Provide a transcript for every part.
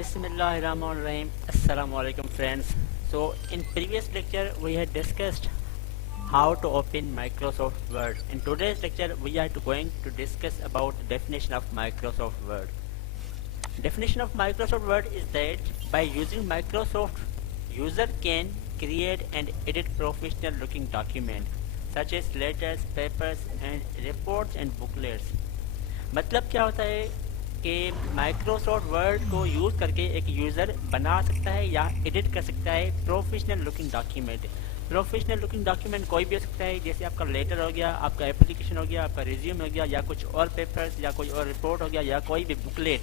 Bismillahirrahmanirrahim. Assalamu alaikum friends. So in previous lecture we had discussed how to open Microsoft Word. In today's lecture we are going to discuss about the definition of Microsoft Word. Definition of Microsoft Word is that by using Microsoft, user can create and edit professional looking documents such as letters, papers and reports and booklets. मतलब क्या होता है कि Microsoft word को use करके एक user बना सकता है या एडिट कर सकता है professional looking document. Professional looking document कोई भी हो सकता है, जैसे आपका लेटर हो गया, आपका एप्लीकेशन हो गया, आपका रिज्यूम हो गया, या कुछ और पेपर्स या कोई और रिपोर्ट हो गया, या कोई भी बुकलेट।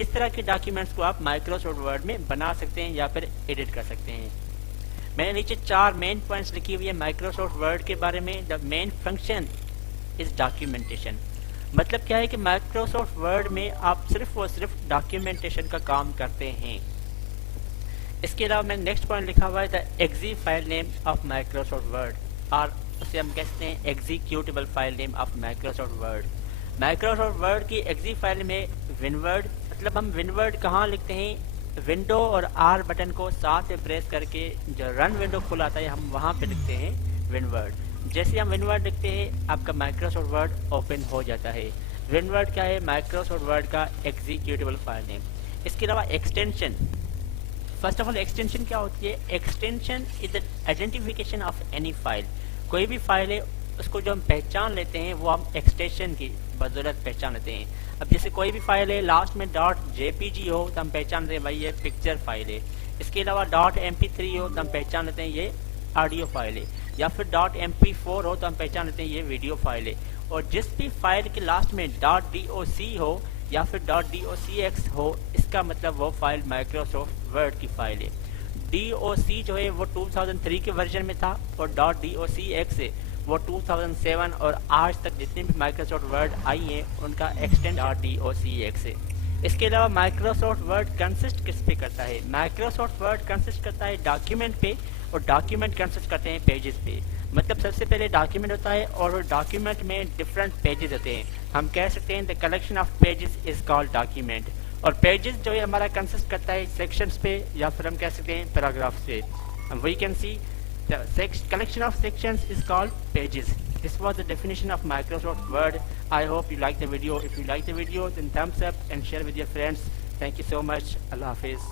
इस तरह के डॉक्यूमेंट्स को आप माइक्रोसॉफ्ट वर्ड में बना सकते हैं या फिर एडिट कर सकते हैं। मैंने नीचे 4 मेन पॉइंट्स लिखी हुई है माइक्रोसॉफ्ट वर्ड के बारे में। The main function is documentation. मतलब क्या है कि माइक्रोसॉफ्ट वर्ड में आप सिर्फ और सिर्फ डॉक्यूमेंटेशन का काम करते हैं। इसके अलावा मैंने नेक्स्ट पॉइंट लिखा हुआ है the exe file name of Microsoft Word, और उसे हम कहते हैं executable file name of Microsoft Word. Microsoft Word की एग्जी फाइल में विनवर्ड, मतलब हम विनवर्ड कहाँ लिखते हैं, विंडो और आर बटन को साथ में प्रेस करके जो रन विंडो खुल आता है हम वहाँ पे लिखते हैं विनवर्ड। जैसे हम विनवर्ड लिखते हैं आपका माइक्रोसॉफ्ट वर्ड ओपन हो जाता है। विनवर्ड क्या है, माइक्रोसॉफ्ट वर्ड का एग्जीक्यूटेबल फाइल नेम। इसके अलावा extension, first of all extension क्या होती है, extension is the identification of any file. कोई भी फाइल है उसको जो हम पहचान लेते हैं वो हम एक्सटेंशन की बदौलत पहचान लेते हैं। अब जैसे कोई भी फाइल है लास्ट में .jpg हो तो हम पहचान लेते हैं भाई ये पिक्चर फाइल है। इसके अलावा .mp3 हो तो हम पहचान लेते हैं ये ऑडियो फाइल है, या फिर .mp4 हो तो हम पहचान लेते हैं ये वीडियो फाइल है। और जिस भी फाइल के लास्ट में .doc हो या फिर .docx हो, इसका मतलब वो फाइल माइक्रोसॉफ्ट वर्ड की फाइल है। doc जो है वो 2003 के वर्जन में था, और .docx है वो 2007 और आज तक जितने भी माइक्रोसॉफ्ट वर्ड आई हैं उनका एक्सटेंड .docx है। इसके अलावा माइक्रोसॉफ्ट वर्ड कंसिस्ट किस पे करता है, माइक्रोसॉफ्ट वर्ड कंसिस्ट करता है डॉक्यूमेंट पे, और डॉक्यूमेंट कंसिस्ट करते हैं पेजेस पे। मतलब सबसे पहले डॉक्यूमेंट होता है और डॉक्यूमेंट में डिफरेंट पेजेस होते हैं। हम कह सकते हैं the collection of pages is called document. और पेजेस जो है हमारा कंसिस्ट करता है सेक्शंस पे, या फिर हम कह सकते हैं पैराग्राफ्स पे। We can see the collection of sections is called pages. This was the definition of Microsoft Word. I hope you like the video. If you like the video, then thumbs up and share with your friends. Thank you so much. Allah Hafiz.